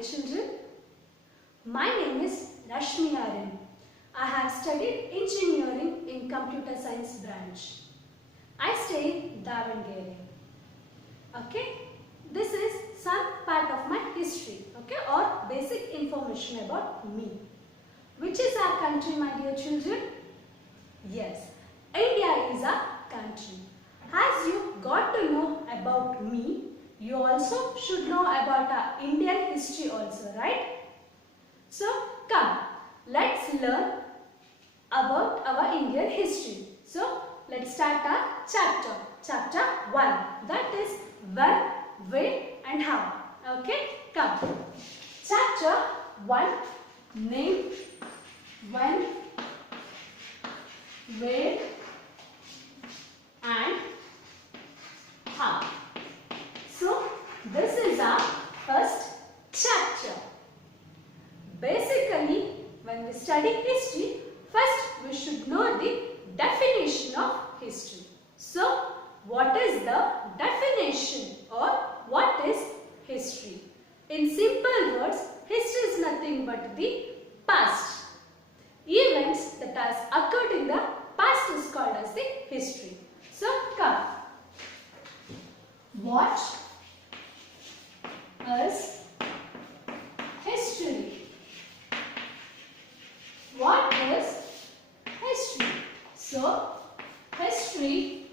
dear children. My name is Rashmi Aryan. I have studied engineering in computer science branch. I stay in Davangere. Okay, this is some part of my history, okay, or basic information about me. Which is our country, my dear children? Yes, India is a country. As you got to know about me, you also should know about our Indian history also, right? So come, let's learn about our Indian history. So let's start our chapter. Chapter 1. That is when, where and how. Okay, come. Chapter 1. Name, when, where and how. So this is our first chapter. Basically, when we study history, first we should know the definition of history. So, what is the definition or what is history? In simple words, history is nothing but the past. Events that has occurred in the past is called as the history. So, come. What is history? What is history? So, history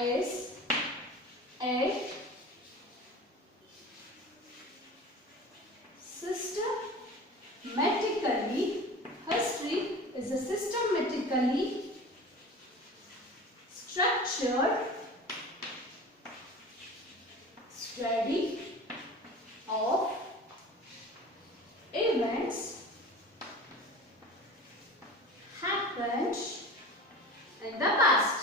is a systematically structured study of events happened in the past.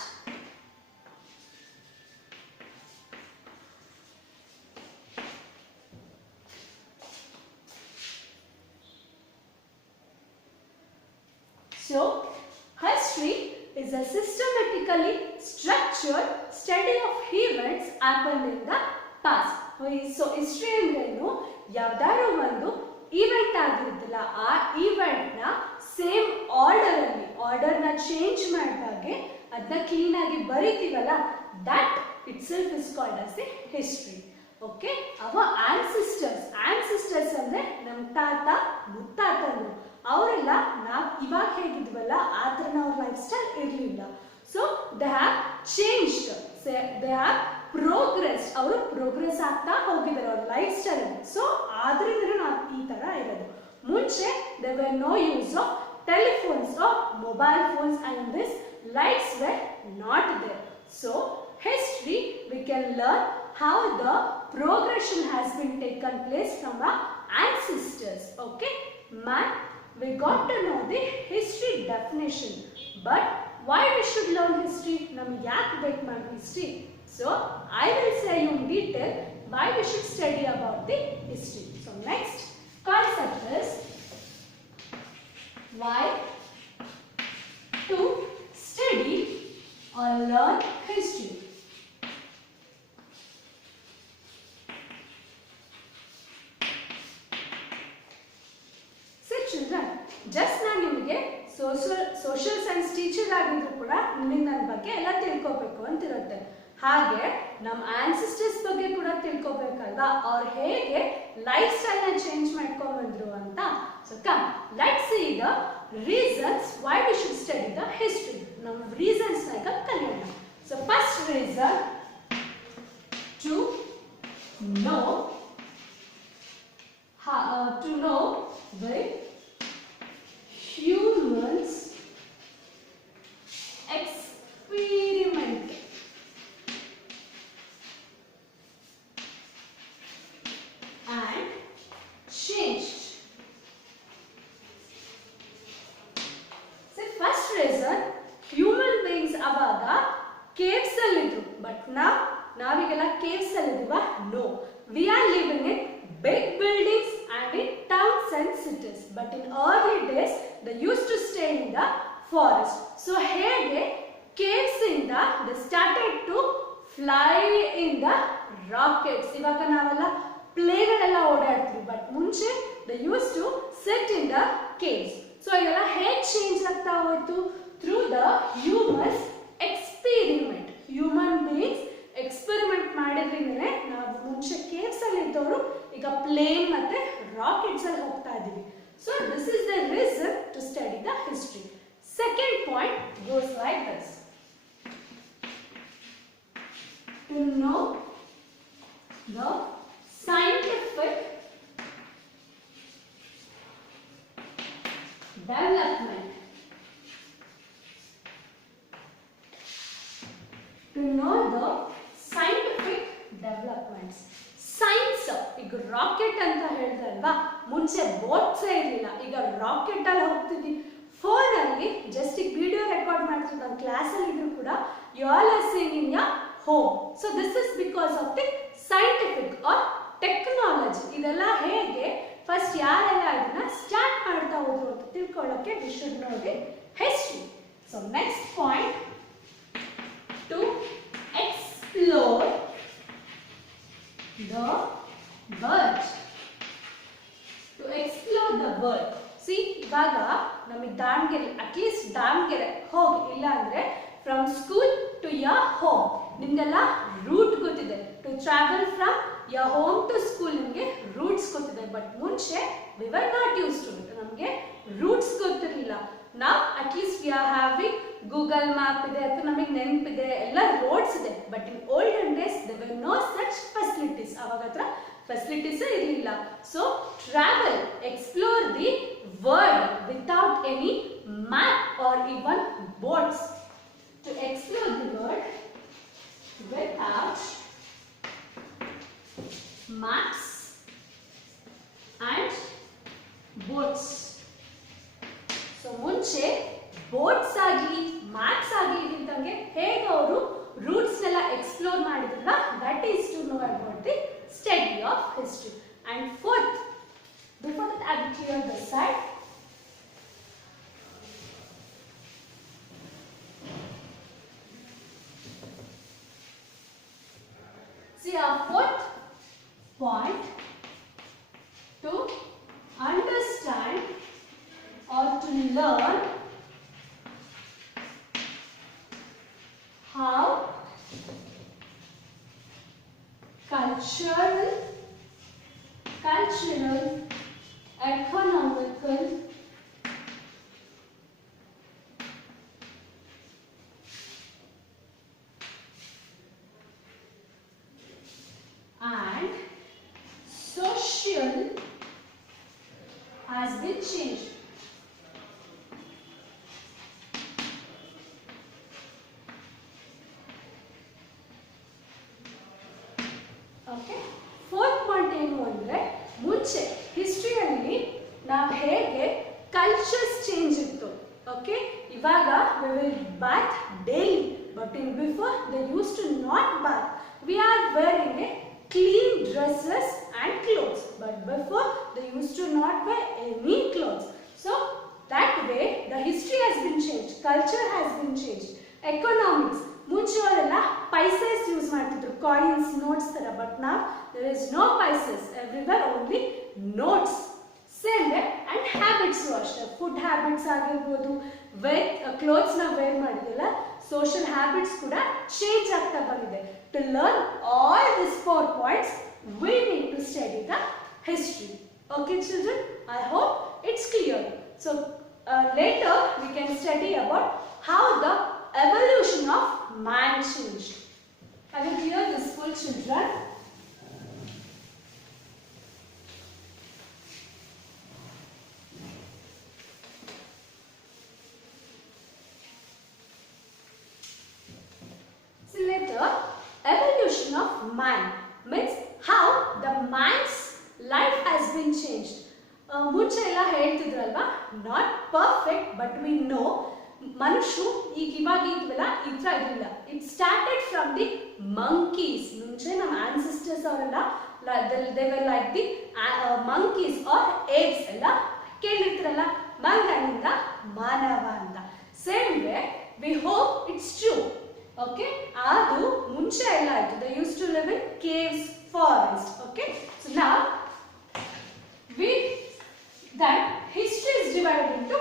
So, history is a systematically structured study of events happened in the past. So, history ಅಂದ್ರೇನು ಯಾವ್ದಾದ್ರು ಒಂದು ಈವೆಂಟ್ ಆಗಿರುತ್ತಲ್ಲ ಆ event ನ same order ನ change ಮಾಡಿದಾಗೆ ಅದನ್ನ clean ಆಗಿ ಬರೀತೀವಲ್ಲ that itself is called as the history. Okay, ಅವ ಆನ್ಸಿಸ್ಟರ್ಸ್ ಅಂದ್ರೆ ನಮ್ಮ ತಾತ ಮುತ್ತಾತಂದ್ರು ಅವರೆಲ್ಲ ನಾವು ಇವಾಗ ಹೇಗಿದ್ವಲ್ಲ ಆ ಥರನ ಅವ್ರ ಲೈಫ್ ಸ್ಟೈಲ್ ಇರಲಿಲ್ಲ. So they have changed, they have progress, ಅವರು ಪ್ರೋಗ್ರೆಸ್ ಆಗ್ತಾ ಹೋಗಿದ್ದಾರೆ ಅವ್ರ ಲೈಫ್ ಸ್ಟೈಲ್. ಸೊ ಆದ್ರಿಂದ ನಾವು ಈ ತರ ಇರೋದು. ಮುಂಚೆ they were no use of telephones or mobile phones and this lights were not there. So history we can learn how the progression has been taken place from our ancestors. Okay, man, we got to know the history definition. But why we should learn history? Namak yak ಬೇಕು man history? So I will say you in detail why we should study about the history. So next concept is why to study or learn history. Just ನಾನು ನಿಮಗೆ social science teacher ಆಗಿದ್ರು ಕೂಡ ನಿಮಗೆ ನನ್ನ ಬಗ್ಗೆ ಎಲ್ಲ ತಿಳ್ಕೋಬೇಕು ಅಂತಿರುತ್ತೆ. ಹಾಗೆ ನಮ್ಮ ಆನ್ಸಿಸ್ಟರ್ಸ್ ಬಗ್ಗೆ ಕೂಡ ತಿಳ್ಕೋಬೇಕಲ್ವಾ, ಅವ್ರು ಹೇಗೆ ಲೈಫ್ ಸ್ಟೈಲ್ ನ ಚೇಂಜ್ ಮಾಡ್ಕೊಂಡ್ ಬಂದ್ರು ಅಂತ. So come let's see the reasons why we should study the history. ನಮ್ಮ ರೀಸನ್ಸ್ ಈಗ ಕಲಿಯೋಣ. So first reason to know the humans experiment and changed. So first reason, human beings ಅವಾಗ caves ಅಲ್ಲಿ ಇದ್ರು, but ನಾವೀಗೆಲ್ಲ caves ಅಲ್ಲಿ ಇದೀವಾ? No, we are living in big buildings and in towns and cities. But in early days, they used to stay in the forest. So hege caves inda they started to fly in the rockets. ಇವಾಗ ನಾವೆಲ್ಲ ಪ್ಲೇಗಳೆಲ್ಲ ಓಡಾಡ್ತೀವಿ, but ಮುಂಚೆ they use to sit in the caves. So ಇದೆಲ್ಲ ಹೇಗೆ change ಆಗ್ತಾ ಹೋಯ್ತು? Through the humans experiment. Human beings experiment ಮಾಡಿದ್ರಿಂದಲೇ ನಾವು ಮುಂಚೆ ಕೇವ್ಸ್ ಅಲ್ಲಿ ಇದ್ದವರು ಈಗ ಪ್ಲೇನ್ ಮತ್ತೆ ರಾಕೆಟ್ಸ್ ಅಲ್ಲಿ ಹೋಗ್ತಾ ಇದ್ದೀವಿ. So this is the reason to study the history. Second point goes like this: to know the scientific development. To know the scientific developments. Science ಈಗ ರಾಕೆಟ್ ಅಂತ ಹೇಳಿದ್ರಲ್ವಾ, ಮುಂಚೆ ಬೋಟ್ಸೇ ಇರಲಿಲ್ಲ, ಈಗ ರಾಕೆಟ್ ಅಲ್ಲಿ ಹೋಗ್ತಿದ್ವಿ. ಫೋನ್ ಅಲ್ಲಿ ಜಸ್ಟ್ ಈಗ ವಿಡಿಯೋ ರೆಕಾರ್ಡ್ ಮಾಡ್ತೀವಿ, ನಾವು ಕ್ಲಾಸ್ ಅಲ್ಲಿ ಇದ್ರು ಕೂಡ you all are seeing in your home. So this is because of the scientific or technology. ಇದೆಲ್ಲ ಹೇಗೆ ಫಸ್ಟ್ ಯಾರೆಲ್ಲ ಇದನ್ನ ಸ್ಟಾರ್ಟ್ ಮಾಡ್ತಾ ಹೋದ್ರು ಅಂತ ತಿಳ್ಕೊಳ್ಳೋಕೆ we should know the history. So next point, to explore the world. To explore the world. See, ಇವಾಗ ನಮಗೆ ದಾವಣಗೆರೆ, ಅಟ್ಲೀಸ್ಟ್ ದಾವಣಗೆರೆ ಹೋಗಿ, ಇಲ್ಲ ಅಂದ್ರೆ from school to your home ನಿಮ್ಗೆಲ್ಲ ರೂಟ್ ಗೊತ್ತಿದೆ. To travel from your home to school ನಿಮಗೆ ರೂಟ್ಸ್ ಗೊತ್ತಿದೆ. But ಮುಂಚೆ we were not used to it, ನಮಗೆ ರೂಟ್ಸ್ ಗೊತ್ತಿರಲಿಲ್ಲ. ನಾವು at least we are having Google map ಇದೆ, ಅಥವಾ ನಮಗೆ ನೆನಪಿದೆ, ಎಲ್ಲ ರೋಡ್ಸ್ ಇದೆ. But in olden days they were no such facilities. ಅವಾಗ ಹತ್ರ ಫೆಸಿಲಿಟೀಸ್ ಇರಲಿಲ್ಲ. So travel, explore the world without any map or even boats. To explore the world without maps and boats. So ಮುಂಚೆ boats ಆಗಲಿ maps ಆಗಲಿ ಇದ್ದಂಗೆ ಹೇಗೆ ಅವರು routes ಎಲ್ಲ ಎಕ್ಸ್ಪ್ಲೋರ್ ಮಾಡಿದ್ರಲ್ಲ, that is to know about the study of history. And fourth, before that I will clear this side. See, our fourth point, to understand or to learn how cultural, economical, and social has been changed. Okay, fourth point ಏನು ಅಂದರೆ, ಮುಂಚೆ ಹಿಸ್ಟ್ರಿಯಲ್ಲಿ ನಾವು ಹೇಗೆ cultures change ಇತ್ತು. Okay, ಇವಾಗ we will bath daily, but in before they use to not bath. We are wearing a clean dresses and clothes, but before they use to not wear any clothes. So that way the history has been changed, culture has been changed. Economics, ಮುಂಚೆ ಅವರೆಲ್ಲ paisas use ಮಾಡ್ತಿದ್ರು, coins, notes ತರ. But ನಾವ್ there is no paisas, everywhere only notes. Same way and habits ಅಷ್ಟೇ, food habits ಆಗಿರ್ಬೋದು, clothes ನಾವು wear ಮಾಡಿದ್ವಲ್ಲ, social habits ಕೂಡ ಚೇಂಜ್ ಆಗ್ತಾ ಬಂದಿದೆ. To learn all this 4 points we need to study the history. Okay children, I hope it's clear. So later we can study about how the evolution of man changed. I will clear this for children. So later, evolution of man means how the man's life has been changed. ಮುಂಚೆ ಎಲ್ಲ ಹೇಳ್ತಿದ್ರಲ್ವಾ, not perfect, but we know ಮನುಷ್ಯರು ಈಗ ಇವಾಗ ಇದ್ವಲ್ಲ ಈ ಥರ ಇರಲಿಲ್ಲ. It started from the monkeys. ಮುಂಚೆ ನಮ್ಮ ಆನ್ಸಿಸ್ಟರ್ಸ್ ಅವರೆಲ್ಲ they were like the monkeys or apes. ಎಲ್ಲ ಕೇಳಿರ್ತೀರಲ್ಲ, ಮಂಗನಿಂದ ಮಾನವ ಅಂತ. Same way we hope it's true. Okay, ಅದು ಮುಂಚೆ ಎಲ್ಲ ಆಯ್ತು. They use to live in caves, forest. Okay, so now we that history is divided into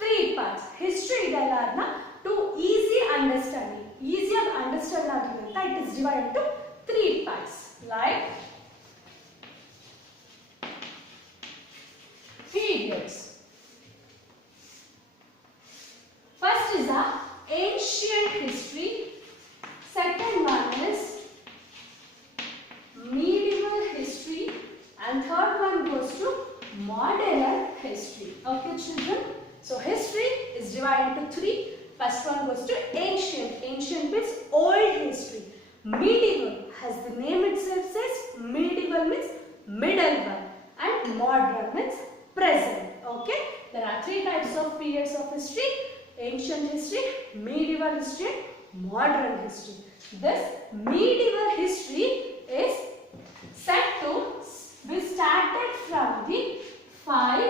three parts. History ಇದೆಲ್ಲ ಅದನ್ನ to easy understanding, easy ಆಗಿ ಅಂಡರ್ಸ್ಟ್ಯಾಂಡ್ ಆಗಲಿ ಅಂತ it is divided into three parts, like periods. First is a ancient history, second one is medieval history, and third one goes to modern history. Okay children, so history is divided into three. First one goes to ancient. Ancient means old history. Medieval, as the name itself says, medieval means middle one, and modern means present. Okay, there are three types of periods of history: ancient history, medieval history, modern history. This medieval history is said to be started from the 5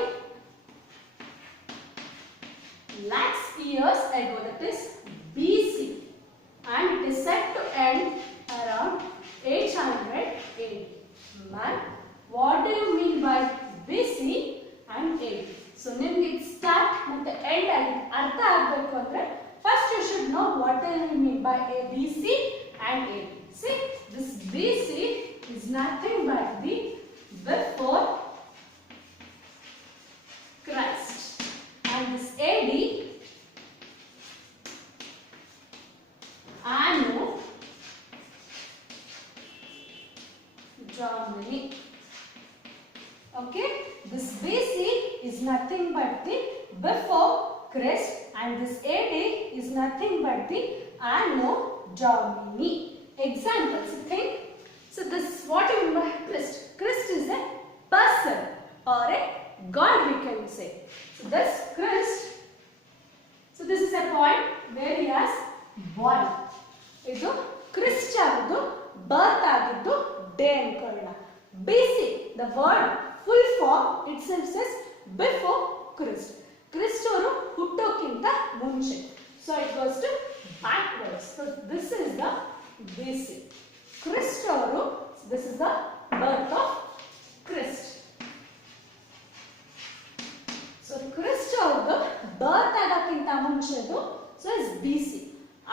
lakhs years ago, that is BC, and it is said to end around 800 AD. Man, what do you mean by BC and AD? So nimge it start ಮತ್ತೆ end ಆಗಿ ಅರ್ಥ ಆಗಬೇಕು ಅಂದ್ರೆ first you should know what do you mean by BC and AD. See, this BC is nothing but the before Christ, and this AD, Anno Domini. Okay, this BC is nothing but the before Christ, and this AD is nothing but the Anno Domini. Examples, think. So this, what you mean by Christ? Christ is a person or a God, we can say. So this Christ, so this is a point where he has born. Idu Christ agiddu birth agiddu day ankolna. BC, the word full form itself says before Christ. Christ ಅವರು ಹುಟ್ಟೋಕ್ಕಿಂತ ಮುಂಚೆ. So it goes to backwards. So this is the BC. Christ ಅವರು, this is the birth of Christ. So Christ ಅವ್ರದ್ದು birth ಆಗಕ್ಕಿಂತ ಮುಂಚೆದು, so is BC.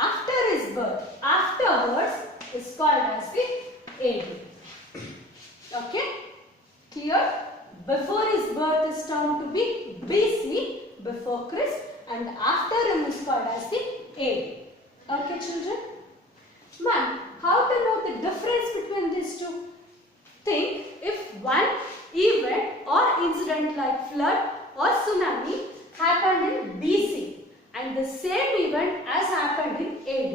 After his birth, afterwards is called as the AD. Okay, clear? Before his birth is termed to be BC, before Christ, and after him is called as the AD. Okay children? Man, how to know the difference between these two? Think, if one event or incident like flood or tsunami happened in BC and the same event has happened in AD,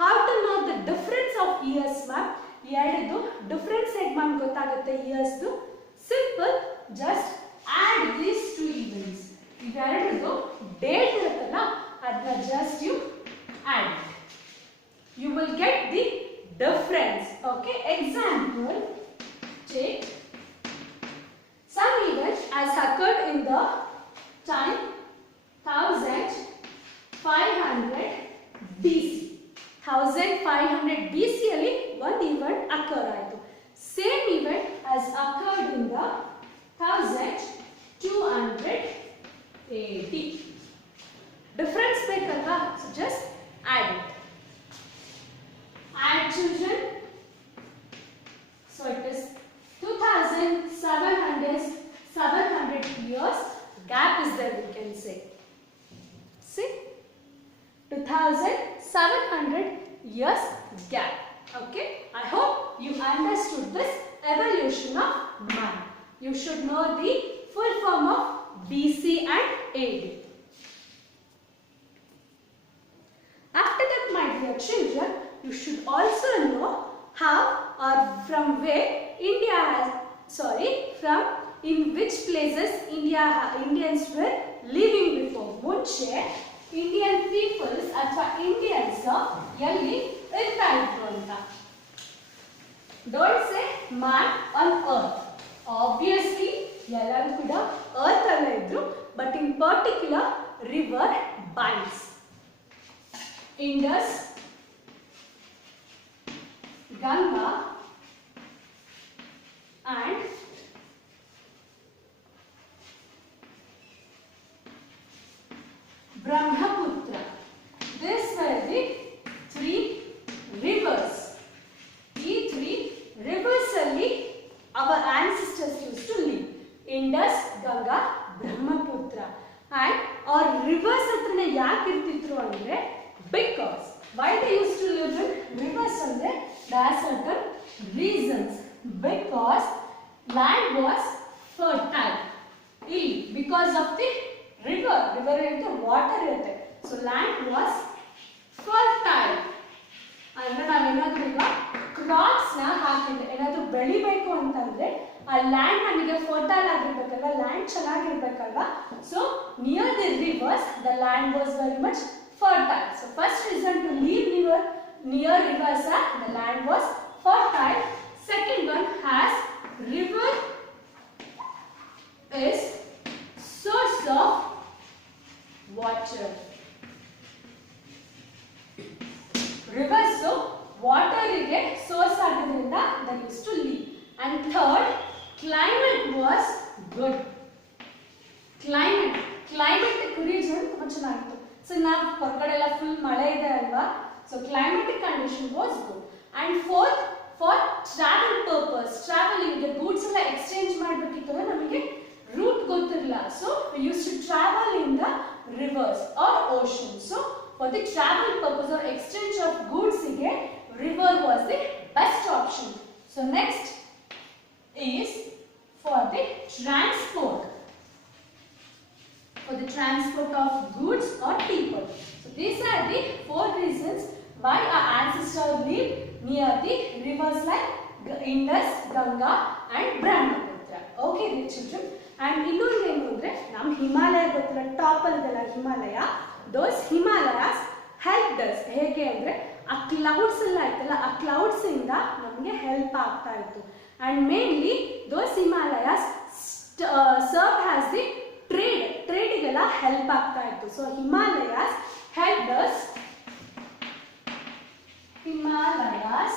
how to know the difference of years, ma'am? Yadidu difference segment gottagutte years du. Simple, just add these two events. Iveraddu date iruttalla, adna just you add it. You will get the difference. Okay, example, take some event has occurred in the time 1500 BC. 1500 BC ಅಲ್ಲಿ one event occur ಆಯಿತು. Same event has occurred in the 1200 AD. Difference ಬೇಕಲ್ವಾ? So just add it. Add children. So it is 700 years gap is there, we can say. See, 2700 years gap. Okay, I hope you understood this evolution of man. You should know the full form of BC and AD. After that, my dear children, you should also know how or from where India has, from in which places Indians were living before. ಮುಂಚೆ Indian peoples ಅಥವಾ Indians ಎಲ್ಲಿ ಇರ್ತಾ ಇದ್ರು ಅಂತ. Don't say man on earth. Obviously ಎಲ್ಲರೂ ಕೂಡ earth ಅಲ್ಲೇ ಇದ್ರು, but in particular river banks. Indus, Ganga and Brahmaputra. These were the three rivers. These three rivers alli our ancestors used to live. Indus, Ganga, Brahmaputra. And our rivers hatrane yaake irtitru andre because why they used to live in rivers andre there are certain reasons. Because land was fertile. Because of the river irutte water irutte, so land was fertile. ಅಂದ್ರೆ ನಾವೇನಾದ್ರೂ ಈಗ ಕ್ರಾಪ್ಸ್ ನ ಹಾಕಿದ್ರೆ ಏನಾದ್ರೂ ಬೆಳಿಬೇಕು ಅಂತಂದ್ರೆ ಆ land ನಮಗೆ ಫರ್ಟೈಲ್ ಆಗಿರ್ಬೇಕಲ್ವಾ, ಲ್ಯಾಂಡ್ ಚೆನ್ನಾಗಿರ್ಬೇಕಲ್ವಾ. So near the rivers the land was very much fertile. So first reason to live near rivers are the land was fertile. Second one has river is source of water. Rivers so water ige source ಆಗಿದ್ರಿಂದ they used to live. And third, climate was good. Climatic region ತುಂಬಾ ಚೆನ್ನಾಗಿತ್ತು. ಸೊ ನಾವು ಹೊರಗಡೆ ಎಲ್ಲ ಫುಲ್ ಮಳೆ ಇದೆ ಅಲ್ವಾ, so climatic condition was good. And fourth, for travel purpose, travelling goods ಎಲ್ಲ ಎಕ್ಸ್ಚೇಂಜ್ ಮಾಡಬೇಕಿತ್ತು ಅಂದ್ರೆ ನಮಗೆ ರೂಟ್ ಗೊತ್ತಿರಲಿಲ್ಲ. So we use to travel in the rivers or ocean. So for the travel purpose or exchange of goods ಗೆ river was the best option. So next is for the transport. For the transport of goods or people. So these are the four reasons why our ancestors lived near the rivers like Indus, Ganga and Brahmaputra. Okay children. And ಇನ್ನೊಂದು ಏನು ಅಂದ್ರೆ ನಮ್ಮ ಹಿಮಾಲಯ ಗೊತ್ತಿಲ್ಲ, top ಅಲ್ಲಿದೆಲ್ಲ Himalaya, those Himalayas helped us. ಹೇಗೆ ಅಂದ್ರೆ ಆ ಕ್ಲೌಡ್ಸ್ ಎಲ್ಲ ಆಯ್ತಲ್ಲ, ಆ ಕ್ಲೌಡ್ಸ್ ಇಂದ ನಮಗೆ ಹೆಲ್ಪ್ ಆಗ್ತಾ ಇತ್ತು. And mainly those Himalayas served as the trade ಗೆಲ್ಲ ಹೆಲ್ಪ್ ಆಗ್ತಾ ಇತ್ತು. So Himalayas helped us. Himalayas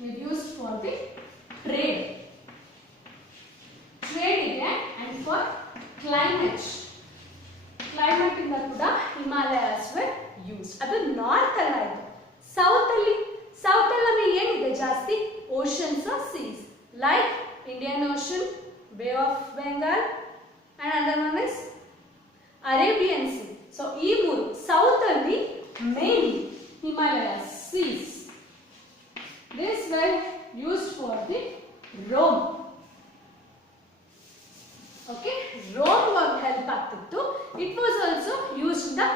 were used for the trade ಗೆ and for climate ಇಂದ ಕೂಡ Himalayas were used. ಅದು ನಾರ್ತ್ ಅಲ್ಲ, ಇದು ಸೌತ್ ಅಲ್ಲಿ ನಮಗೆ ಏನಿದೆ ಜಾಸ್ತಿ, oceans or seas like Indian Ocean, Bay of Bengal and other one is Arabian Sea. So ಈ ಮೂರು ಸೌತ್ ಅಲ್ಲಿ main Himalayas seas. This were used for the roam. Okay, roam work help ಆಗ್ತಿತ್ತು. It was also used the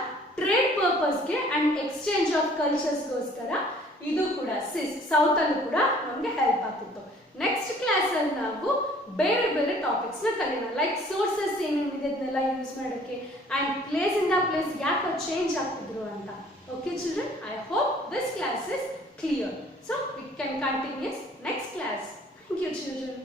trade ಪರ್ಪಸ್ಗೆ and exchange of ಕಲ್ಚರ್ಸ್ಗೋಸ್ಕರ. ಇದು ಕೂಡ ಸೌತ್ ಅಲ್ಲೂ ಕೂಡ ನಮಗೆ ಹೆಲ್ಪ್ ಆಗ್ತಿತ್ತು. ನೆಕ್ಸ್ಟ್ ಕ್ಲಾಸ್ ಅಲ್ಲಿ ನಾವು ಬೇರೆ ಬೇರೆ ಟಾಪಿಕ್ಸ್ ನ ಕಲಿಯೋಣ, ಲೈಕ್ ಸೋರ್ಸಸ್ ಏನೇನಿದೆ ಅದನ್ನೆಲ್ಲ ಯೂಸ್ ಮಾಡೋಕ್ಕೆ ಅಂಡ್ ಪ್ಲೇಸ್ ಇಂದ ಪ್ಲೇಸ್ ಯಾಕೆ ಚೇಂಜ್ ಆಗ್ತಿದ್ರು ಅಂತ. Okay children, I hope this class is clear. So we can continues next class. Thank you children.